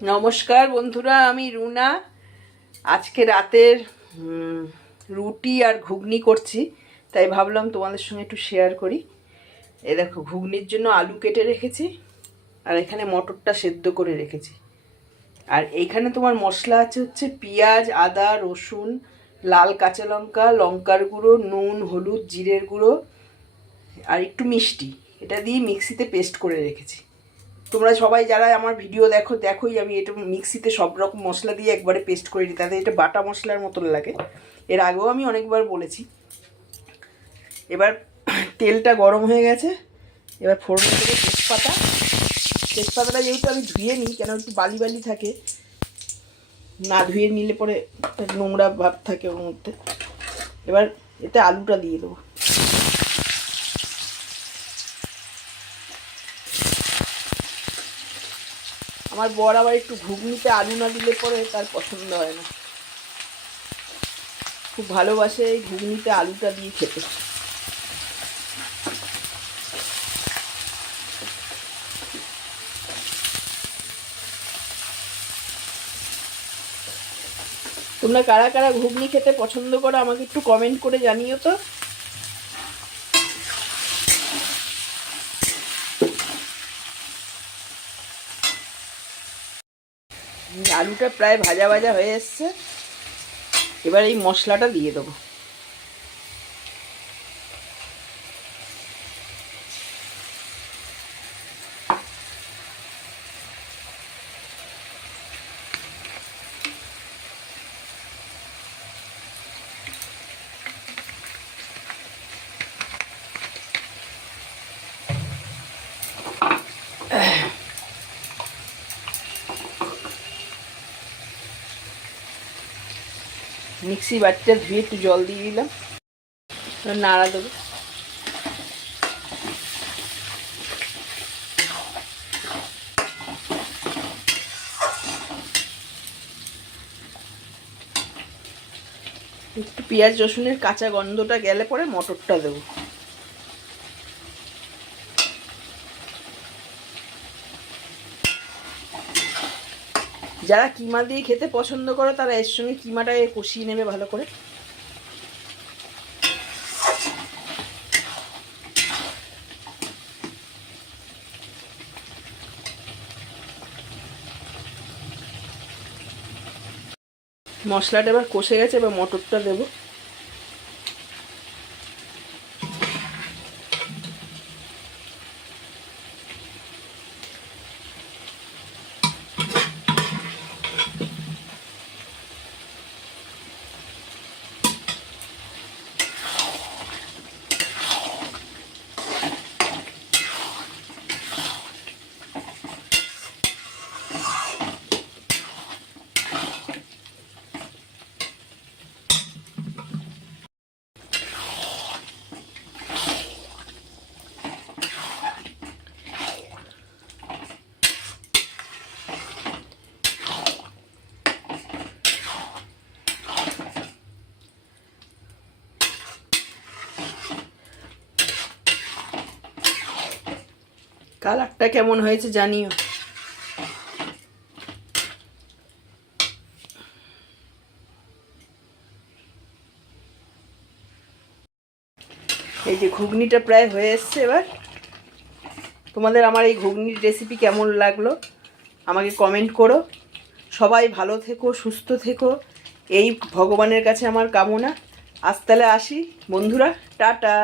নমস্কার বন্ধুরা, আমি রুনা। আজকে রাতের রুটি আর ঘুগনি করছি, তাই ভাবলাম তোমাদের সঙ্গে একটু শেয়ার করি। এই দেখো, ঘুগনির জন্য আলু কেটে রেখেছি, আর এখানে মটরটা সেদ্ধ করে রেখেছি। আর এইখানে তোমার মশলা আছে হচ্ছে পেঁয়াজ, আদা, রসুন, লাল কাঁচা লঙ্কা, লঙ্কার গুঁড়ো, নুন, হলুদ, জিরের গুঁড়ো আর একটু মিষ্টি। এটা দিয়ে মিক্সিতে পেস্ট করে রেখেছি। তোমরা সবাই যারা আমার ভিডিও দেখোই আমি এটা মিক্সিতে সব রকম মশলা দিয়ে একবারে পেস্ট করে দিই, তাতে এটা বাটা মশলার মতন লাগে। এর আগেও আমি অনেকবার বলেছি। এবার তেলটা গরম হয়ে গেছে, এবার ফোড়ন থেকে তেজপাতাটা যেহেতু আমি ধুয়ে নিই, কেন একটু বালি বালি থাকে, না ধুয়ে নিলে পরে নোংরা ভাব থাকে ওর মধ্যে। এবার এতে আলুটা দিয়ে দেবো। আমার বর আবার একটু ঘুগনিতে আলু না দিলে পরে তার পছন্দ হয় না, খুব ভালোবাসে এই ঘুগনিতে আলুটা দিয়ে খেতে। তোমরা কারা কারা ঘুগনি খেতে পছন্দ করো আমাকে একটু কমেন্ট করে জানিও তো। আলুটা প্রায় ভাজা ভাজা হয়ে এসছে, এবার এই মশলাটা দিয়ে দেবো। মিক্সি বাটিটা ধুয়ে একটু জল দিয়ে দিলাম, নাড়া দেবো। একটু পেঁয়াজ রসুনের কাঁচা গন্ধটা গেলে পরে মটরটা দেবো। যারা কিমা দিয়ে খেতে পছন্দ করো তারা এর সঙ্গে কিমাটাকে কষিয়ে নেবে ভালো করে। মশলাটা এবার কষে গেছে, এবার মটরটা দেবো। কালারটা কেমন হয়েছে জানিও। এই যে ঘুগনিটা প্রায় হয়ে এসছে। এবার তোমাদের আমার এই ঘুগনির রেসিপি কেমন লাগলো আমাকে কমেন্ট করো। সবাই ভালো থেকো, সুস্থ থেকো, এই ভগবানের কাছে আমার কামনা। আজ তাহলে আসি বন্ধুরা, টাটা।